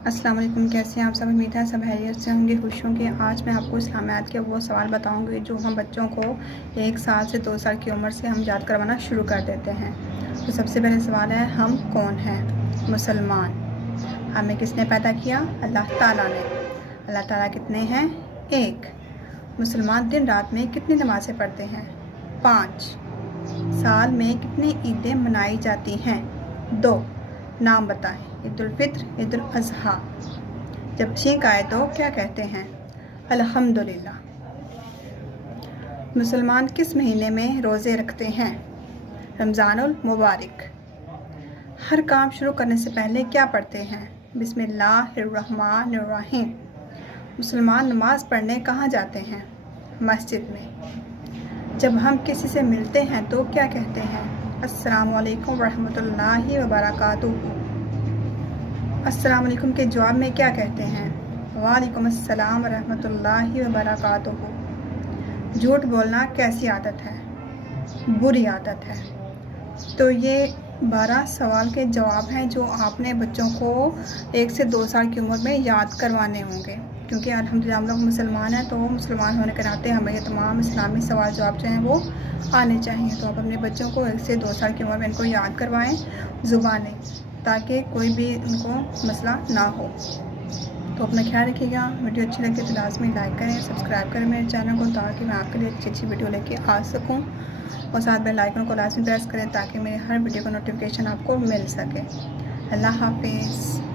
अस्सलाम वालेकुम। कैसे हैं आप सब? उम्मीद है सब खैरियत से होंगे, खुश होंगे। आज मैं आपको इस्लामियात के वो सवाल बताऊंगी जो हम बच्चों को 1 साल से 2 साल की उम्र से हम याद करवाना शुरू कर देते हैं। तो सबसे पहले सवाल है, हम कौन हैं? मुसलमान। हमें किसने पैदा किया? अल्लाह ताला ने। अल्लाह ताला कितने हैं? एक। मुसलमान दिन रात में कितनी नमाज़ें पढ़ते हैं? 5। साल में कितनी ईदें मनाई जाती हैं? 2। नाम बताएं। ईद उल फित्र, ईद उल अज़हा। जब छींक आए तो क्या कहते हैं? अल्हम्दुलिल्लाह। मुसलमान किस महीने में रोज़े रखते हैं? रमज़ानुल मुबारक। हर काम शुरू करने से पहले क्या पढ़ते हैं? बिस्मिल्लाहिर्रहमानिर्रहीम। मुसलमान नमाज पढ़ने कहाँ जाते हैं? मस्जिद में। जब हम किसी से मिलते हैं तो क्या कहते हैं? अस्सलामु अलैकुम वरहमतुल्लाहि वबरकातुहू। अस्सलाम वालेकुम के जवाब में क्या कहते हैं? वालेकुम अस्सलाम रहमतुल्लाहि व बरकातुहू। झूठ बोलना कैसी आदत है? बुरी आदत है। तो ये 12 सवाल के जवाब हैं जो आपने बच्चों को 1 से 2 साल की उम्र में याद करवाने होंगे, क्योंकि अल्हम्दुलिल्लाह हम लोग मुसलमान हैं, तो मुसलमान होने के नाते हमें ये तमाम इस्लामी सवाल जवाब जो हैं वो आने चाहिए। तो आप अपने बच्चों को 1 से 2 साल की उम्र में इनको याद करवाएं ज़ुबानें, ताकि कोई भी उनको मसला ना हो। तो अपना ख्याल रखिएगा। वीडियो अच्छी लगे तो लाजमी लाइक करें, सब्सक्राइब करें मेरे चैनल को, ताकि मैं आपके लिए अच्छी वीडियो लेके आ सकूं। और साथ में लाइकन को लाजमी प्रेस करें ताकि मेरे हर वीडियो का नोटिफिकेशन आपको मिल सके। अल्लाह हाफिज़।